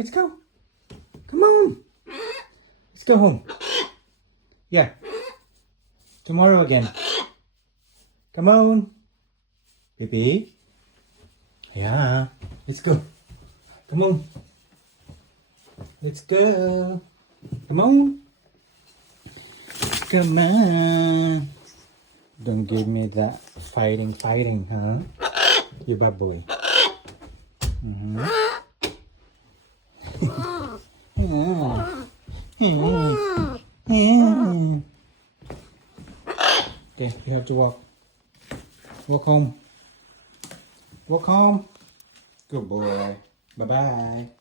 Let's go. Come on. Let's go home. Yeah. Tomorrow again. Come on. Baby. Yeah. Let's go. Come on. Let's go. Come on. Come on. Don't give me that fighting, huh? You bad boy. Mm-hmm. Okay, you have to walk. Walk home. Walk home. Good boy. Bye-bye.